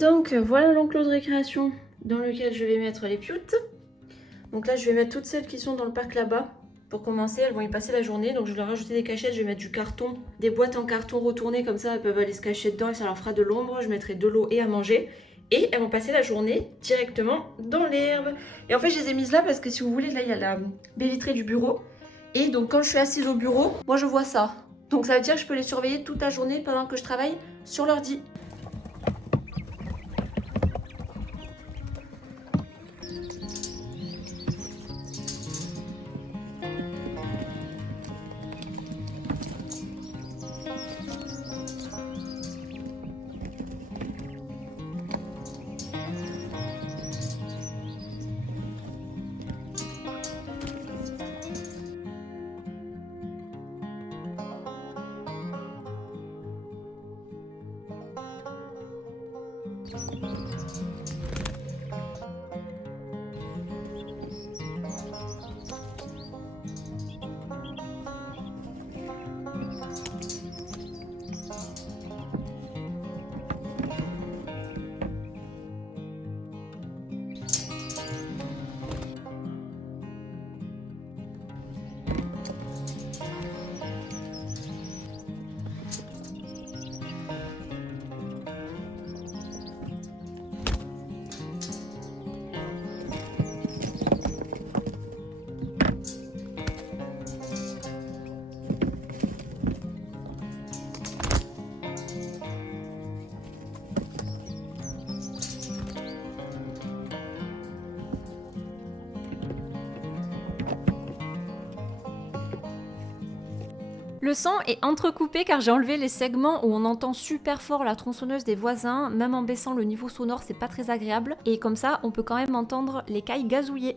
Donc voilà l'enclos de récréation dans lequel je vais mettre les pioutes. Donc là je vais mettre toutes celles qui sont dans le parc là-bas. Pour commencer, elles vont y passer la journée, donc je vais leur rajouter des cachettes, je vais mettre du carton, des boîtes en carton retournées, comme ça elles peuvent aller se cacher dedans et ça leur fera de l'ombre. Je mettrai de l'eau et à manger. Et elles vont passer la journée directement dans l'herbe. Et en fait je les ai mises là parce que si vous voulez, là il y a la baie vitrée du bureau. Et donc quand je suis assise au bureau, moi je vois ça. Donc ça veut dire que je peux les surveiller toute la journée pendant que je travaille sur l'ordi. Le son est entrecoupé car j'ai enlevé les segments où on entend super fort la tronçonneuse des voisins, même en baissant le niveau sonore c'est pas très agréable, et comme ça on peut quand même entendre les cailles gazouiller.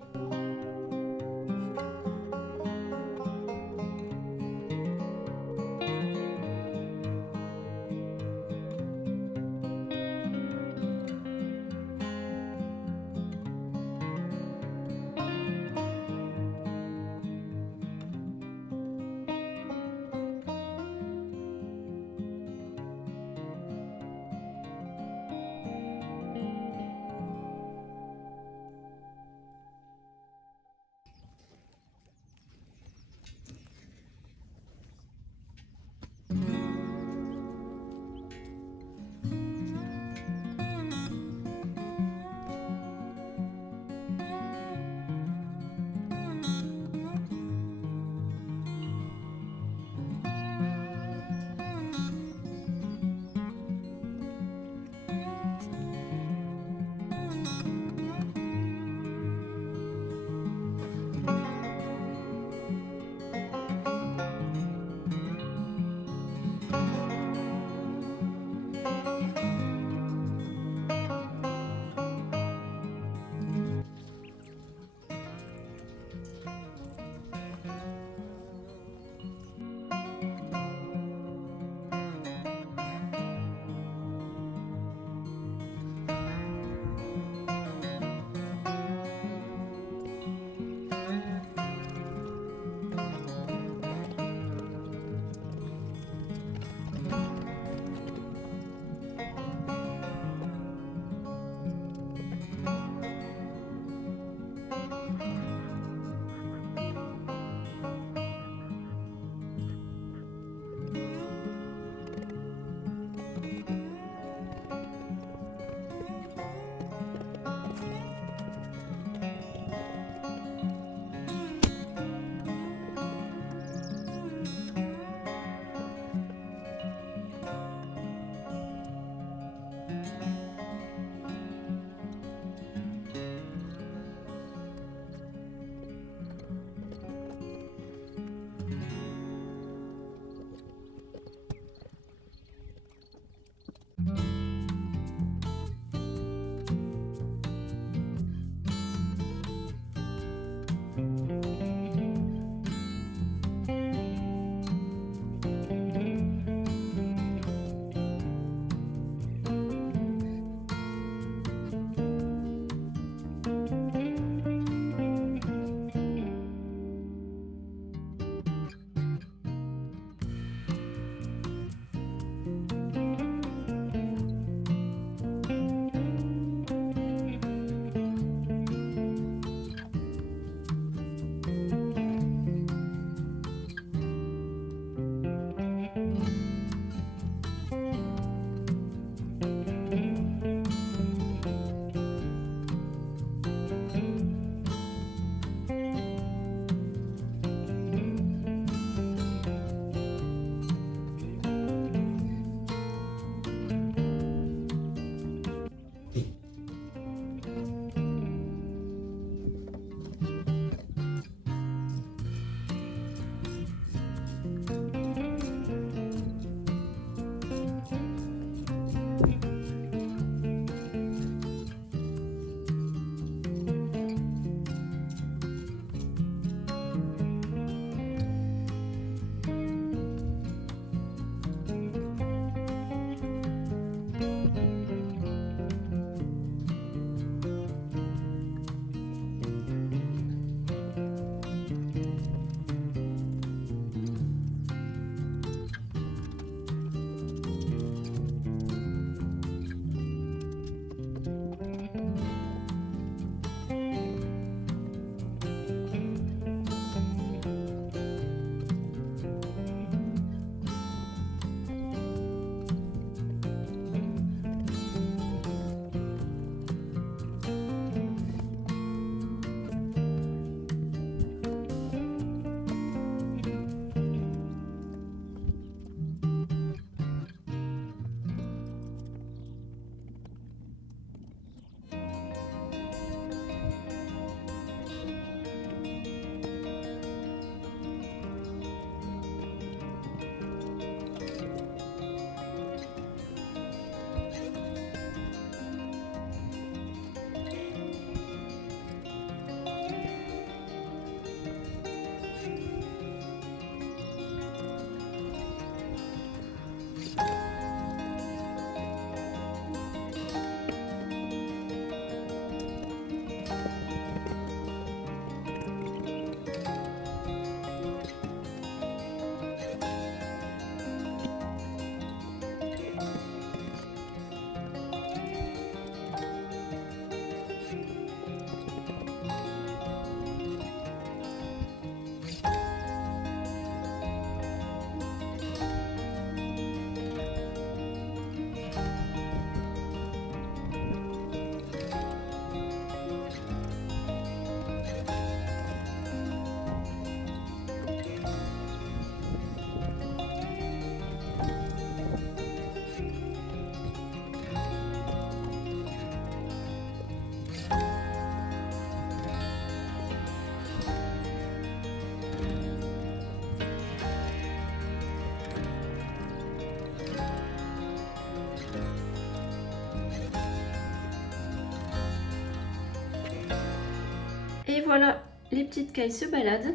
Et voilà, les petites cailles se baladent.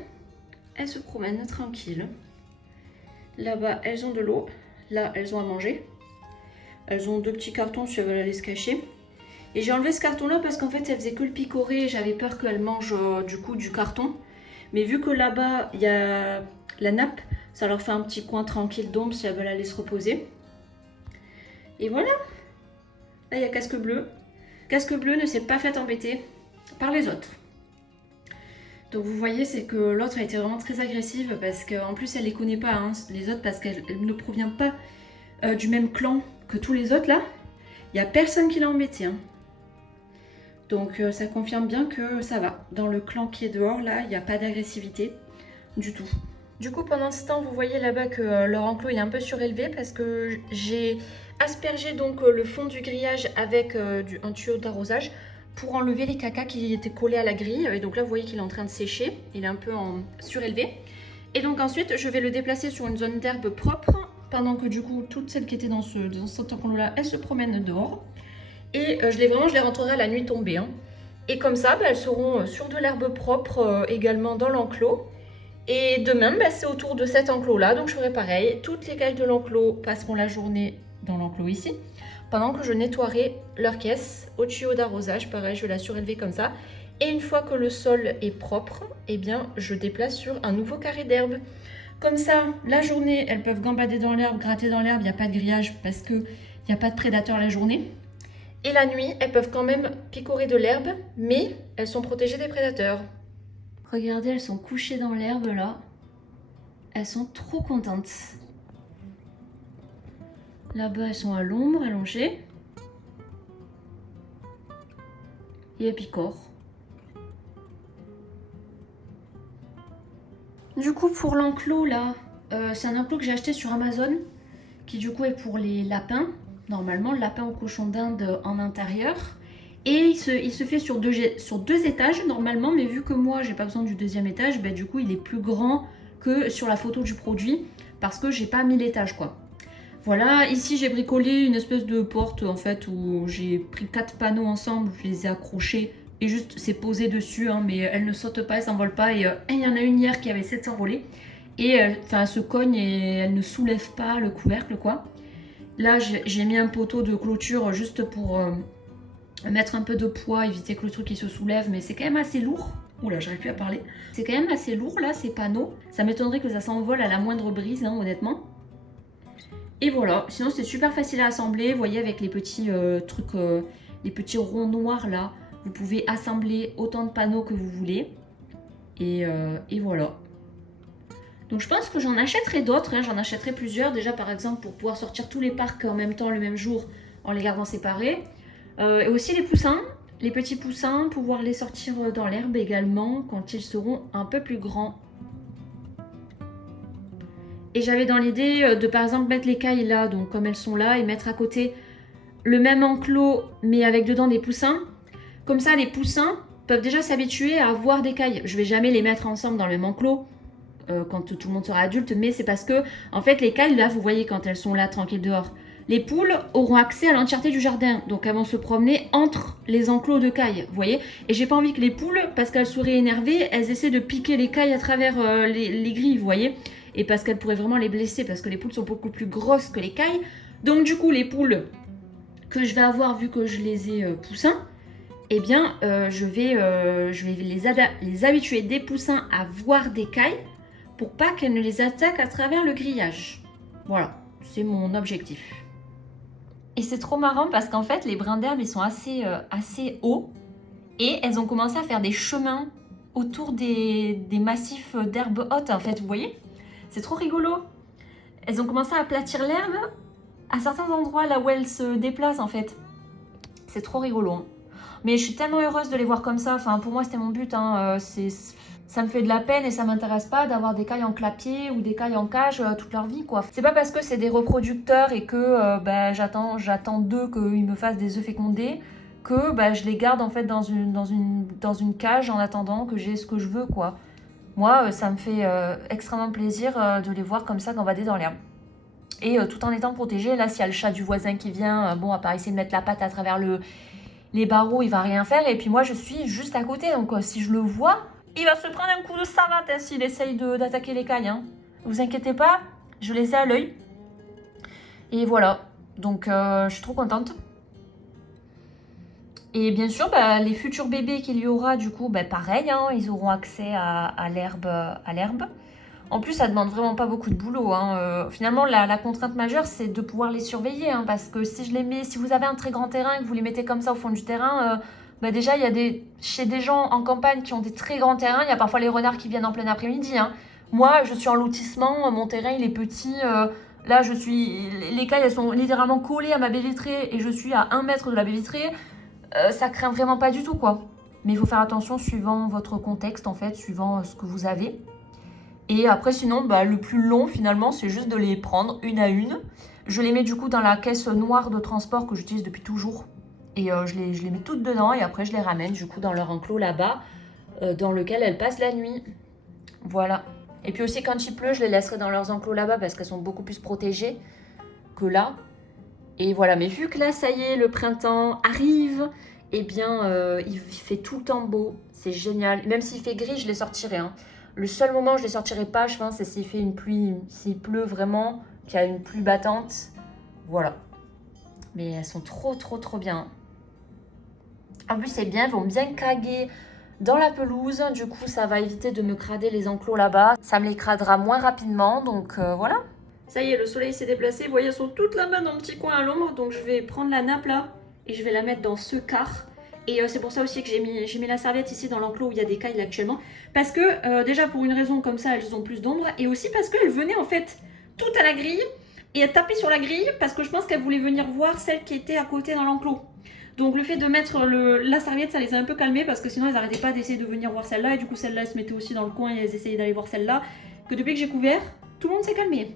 Elles se promènent tranquilles. Là-bas, elles ont de l'eau. Là, elles ont à manger. Elles ont 2 petits cartons si elles veulent aller se cacher. Et j'ai enlevé ce carton-là parce qu'en fait, elles faisaient que le picorer. J'avais peur qu'elles mangent du coup du carton. Mais vu que là-bas, il y a la nappe, ça leur fait un petit coin tranquille d'ombre si elles veulent aller se reposer. Et voilà. Là, il y a Casque Bleu. Casque Bleu ne s'est pas fait embêter par les autres. Donc vous voyez, c'est que l'autre a été vraiment très agressive parce qu'en plus elle les connaît pas, hein, les autres, parce qu'elle ne provient pas du même clan que tous les autres là. Il n'y a personne qui l'a embêté. Hein. Donc ça confirme bien que ça va. Dans le clan qui est dehors là, il n'y a pas d'agressivité du tout. Du coup pendant ce temps, vous voyez là-bas que leur enclos il est un peu surélevé parce que j'ai aspergé donc le fond du grillage avec un tuyau d'arrosage pour enlever les cacas qui étaient collés à la grille. Et donc là, vous voyez qu'il est en train de sécher. Il est un peu en surélevé. Et donc ensuite, je vais le déplacer sur une zone d'herbe propre pendant que du coup, toutes celles qui étaient dans cet enclos-là, elles se promènent dehors. Et je les rentrerai à la nuit tombée. Hein. Et comme ça, elles seront sur de l'herbe propre également dans l'enclos. Et demain, c'est autour de cet enclos-là. Donc je ferai pareil. Toutes les cailles de l'enclos passeront la journée dans l'enclos ici. Pendant que je nettoierai leur caisse au tuyau d'arrosage, pareil, je vais la surélever comme ça. Et une fois que le sol est propre, eh bien, je déplace sur un nouveau carré d'herbe. Comme ça, la journée, elles peuvent gambader dans l'herbe, gratter dans l'herbe, il n'y a pas de grillage parce qu'il n'y a pas de prédateurs la journée. Et la nuit, elles peuvent quand même picorer de l'herbe, mais elles sont protégées des prédateurs. Regardez, elles sont couchées dans l'herbe là. Elles sont trop contentes. Là-bas, elles sont à l'ombre, allongées. Et elles picorent. Du coup, pour l'enclos, là, c'est un enclos que j'ai acheté sur Amazon, qui du coup est pour les lapins. Normalement, le lapin au cochon d'Inde en intérieur. Et il se fait sur deux étages, normalement, mais vu que moi, j'ai pas besoin du deuxième étage, du coup, il est plus grand que sur la photo du produit, parce que j'ai pas mis l'étage, quoi. Voilà, ici j'ai bricolé une espèce de porte en fait où j'ai pris 4 panneaux ensemble, je les ai accrochés et juste c'est posé dessus, hein, mais elles ne sautent pas, elles s'envolent pas. Et il y en a une hier qui avait essayé de s'envoler et elle se cogne et elle ne soulève pas le couvercle quoi. Là j'ai mis un poteau de clôture juste pour mettre un peu de poids, éviter que le truc il se soulève, mais c'est quand même assez lourd. Oula, j'arrive plus à parler. C'est quand même assez lourd là ces panneaux, ça m'étonnerait que ça s'envole à la moindre brise, hein, honnêtement. Et voilà, sinon c'est super facile à assembler, vous voyez avec les petits trucs, les petits ronds noirs là, vous pouvez assembler autant de panneaux que vous voulez. Et voilà. Donc je pense que j'en achèterai d'autres, hein, j'en achèterai plusieurs, déjà par exemple pour pouvoir sortir tous les parcs en même temps le même jour en les gardant séparés. Et aussi les poussins, les petits poussins, pouvoir les sortir dans l'herbe également quand ils seront un peu plus grands. Et j'avais dans l'idée de par exemple mettre les cailles là, donc comme elles sont là, et mettre à côté le même enclos mais avec dedans des poussins. Comme ça les poussins peuvent déjà s'habituer à avoir des cailles. Je vais jamais les mettre ensemble dans le même enclos quand tout le monde sera adulte, mais c'est parce que en fait les cailles là, vous voyez quand elles sont là tranquilles dehors, les poules auront accès à l'entièreté du jardin, donc elles vont se promener entre les enclos de cailles, vous voyez. Et j'ai pas envie que les poules, parce qu'elles seraient énervées, elles essaient de piquer les cailles à travers les grilles, vous voyez. Et parce qu'elles pourraient vraiment les blesser, parce que les poules sont beaucoup plus grosses que les cailles. Donc du coup, les poules que je vais avoir, vu que je les ai poussins, eh bien, je vais les habituer des poussins à voir des cailles pour pas qu'elles ne les attaquent à travers le grillage. Voilà, c'est mon objectif. Et c'est trop marrant parce qu'en fait, les brins d'herbe, ils sont assez hauts. Et elles ont commencé à faire des chemins autour des massifs d'herbe haute, en fait, vous voyez ? C'est trop rigolo. Elles ont commencé à aplatir l'herbe à certains endroits là où elles se déplacent, en fait. C'est trop rigolo. Hein. Mais je suis tellement heureuse de les voir comme ça. Enfin, pour moi, c'était mon but. Hein. Ça me fait de la peine et ça m'intéresse pas d'avoir des cailles en clapier ou des cailles en cage toute leur vie, quoi. C'est pas parce que c'est des reproducteurs et que j'attends d'eux qu'ils me fassent des œufs fécondés que je les garde en fait dans une cage en attendant que j'ai ce que je veux, quoi. Moi, ça me fait extrêmement plaisir de les voir comme ça gambader dans l'herbe. Et tout en étant protégés, là, s'il y a le chat du voisin qui vient, à part essayer de mettre la patte à travers les barreaux, il va rien faire. Et puis moi, je suis juste à côté. Donc si je le vois, il va se prendre un coup de savate hein, s'il essaye d'attaquer l'écaille. Hein. Vous inquiétez pas, je les ai à l'œil. Et voilà, donc je suis trop contente. Et bien sûr, les futurs bébés qu'il y aura, du coup, pareil, hein, ils auront accès à l'herbe. En plus, ça demande vraiment pas beaucoup de boulot. Hein. Finalement, la contrainte majeure, c'est de pouvoir les surveiller. Hein, parce que si vous avez un très grand terrain et que vous les mettez comme ça au fond du terrain, déjà, il y a chez des gens en campagne qui ont des très grands terrains, il y a parfois les renards qui viennent en plein après-midi. Hein. Moi, je suis en lotissement, mon terrain, il est petit. Là, les cailles, elles sont littéralement collées à ma baie vitrée et je suis à 1 mètre de la baie vitrée. Ça craint vraiment pas du tout, quoi. Mais il faut faire attention suivant votre contexte, en fait, suivant ce que vous avez. Et après, sinon, le plus long, finalement, c'est juste de les prendre une à une. Je les mets du coup dans la caisse noire de transport que j'utilise depuis toujours. Et je les mets toutes dedans et après, je les ramène du coup dans leur enclos là-bas, dans lequel elles passent la nuit. Voilà. Et puis aussi, quand il pleut, je les laisserai dans leurs enclos là-bas parce qu'elles sont beaucoup plus protégées que là. Et voilà, mais vu que là, ça y est, le printemps arrive, eh bien, il fait tout le temps beau. C'est génial. Même s'il fait gris, je les sortirai. Hein. Le seul moment où je les sortirai pas, je pense, c'est s'il fait une pluie, s'il pleut vraiment, qu'il y a une pluie battante. Voilà. Mais elles sont trop, trop, trop bien. En plus, c'est bien, elles vont bien caguer dans la pelouse. Du coup, ça va éviter de me crader les enclos là-bas. Ça me les cradera moins rapidement, donc voilà. Ça y est, le soleil s'est déplacé. Vous voyez, elles sont toutes là-bas dans le petit coin à l'ombre. Donc je vais prendre la nappe là et je vais la mettre dans ce quart. Et c'est pour ça aussi que j'ai mis la serviette ici dans l'enclos où il y a des cailles actuellement. Parce que déjà pour une raison comme ça, elles ont plus d'ombre. Et aussi parce qu'elles venaient en fait toutes à la grille. Et elles tapaient sur la grille parce que je pense qu'elles voulaient venir voir celle qui était à côté dans l'enclos. Donc le fait de mettre la serviette, ça les a un peu calmées parce que sinon elles n'arrêtaient pas d'essayer de venir voir celle-là. Et du coup celle-là, elles se mettaient aussi dans le coin et elles essayaient d'aller voir celle-là. Que depuis que j'ai couvert, tout le monde s'est calmé.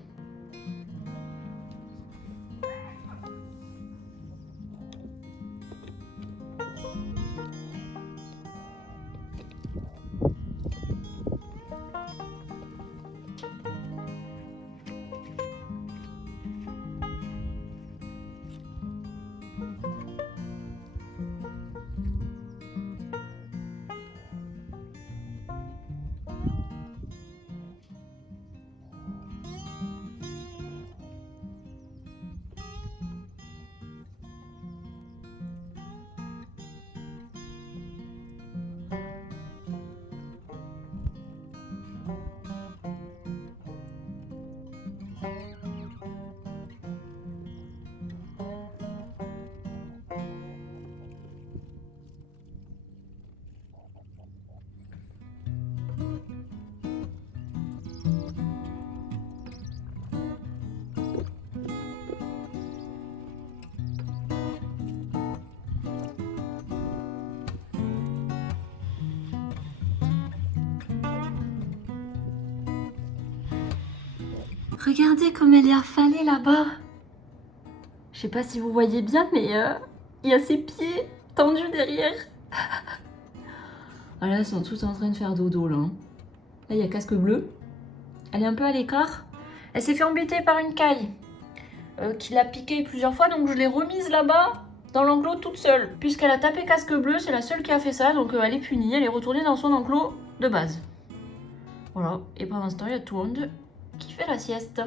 Regardez comme elle est affalée là-bas. Je sais pas si vous voyez bien, mais il y a ses pieds tendus derrière. Ah là, elles sont toutes en train de faire dodo là. Là, il y a Casque Bleu. Elle est un peu à l'écart. Elle s'est fait embêter par une caille qui l'a piquée plusieurs fois, donc je l'ai remise là-bas dans l'enclos toute seule. Puisqu'elle a tapé Casque Bleu, c'est la seule qui a fait ça, donc elle est punie, elle est retournée dans son enclos de base. Voilà, et pendant ce temps, il y a tout le monde qui fait la sieste.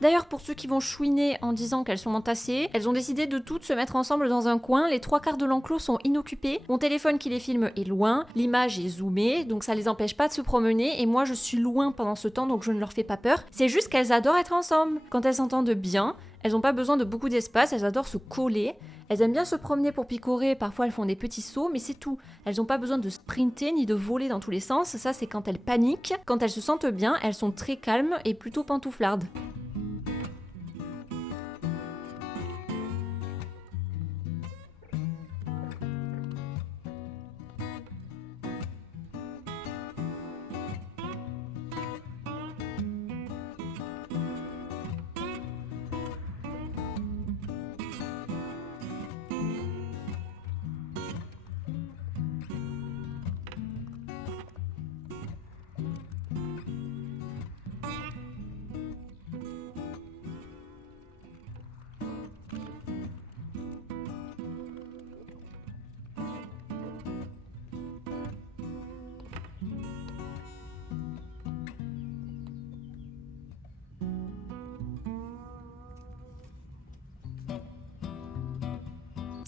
D'ailleurs, pour ceux qui vont chouiner en disant qu'elles sont entassées, elles ont décidé de toutes se mettre ensemble dans un coin. Les 3/4 de l'enclos sont inoccupés. Mon téléphone qui les filme est loin, l'image est zoomée, donc ça les empêche pas de se promener. Et moi, je suis loin pendant ce temps, donc je ne leur fais pas peur. C'est juste qu'elles adorent être ensemble. Quand elles s'entendent bien, elles n'ont pas besoin de beaucoup d'espace, elles adorent se coller. Elles aiment bien se promener pour picorer, parfois elles font des petits sauts, mais c'est tout. Elles n'ont pas besoin de sprinter ni de voler dans tous les sens, ça c'est quand elles paniquent. Quand elles se sentent bien, elles sont très calmes et plutôt pantouflardes.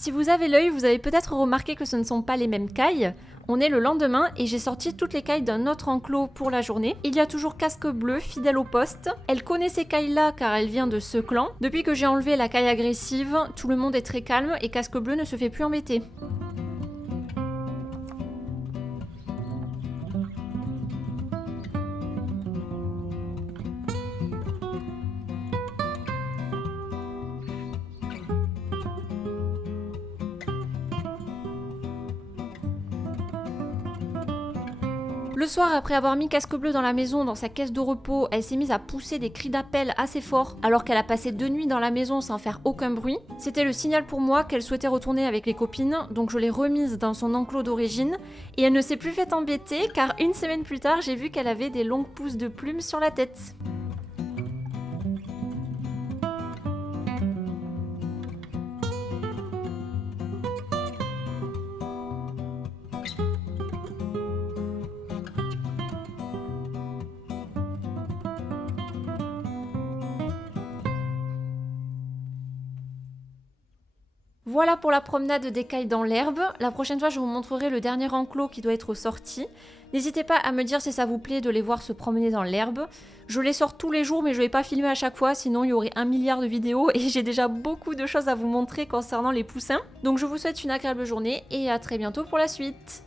Si vous avez l'œil, vous avez peut-être remarqué que ce ne sont pas les mêmes cailles. On est le lendemain et j'ai sorti toutes les cailles d'un autre enclos pour la journée. Il y a toujours Casque Bleu, fidèle au poste. Elle connaît ces cailles-là car elle vient de ce clan. Depuis que j'ai enlevé la caille agressive, tout le monde est très calme et Casque Bleu ne se fait plus embêter. Le soir, après avoir mis Casque Bleu dans la maison, dans sa caisse de repos, elle s'est mise à pousser des cris d'appel assez forts, alors qu'elle a passé 2 nuits dans la maison sans faire aucun bruit. C'était le signal pour moi qu'elle souhaitait retourner avec les copines, donc je l'ai remise dans son enclos d'origine, et elle ne s'est plus fait embêter, car une semaine plus tard, j'ai vu qu'elle avait des longues pousses de plumes sur la tête. Voilà pour la promenade des cailles dans l'herbe. La prochaine fois, je vous montrerai le dernier enclos qui doit être sorti. N'hésitez pas à me dire si ça vous plaît de les voir se promener dans l'herbe. Je les sors tous les jours, mais je vais pas filmer à chaque fois, sinon il y aurait 1 milliard de vidéos et j'ai déjà beaucoup de choses à vous montrer concernant les poussins. Donc je vous souhaite une agréable journée et à très bientôt pour la suite.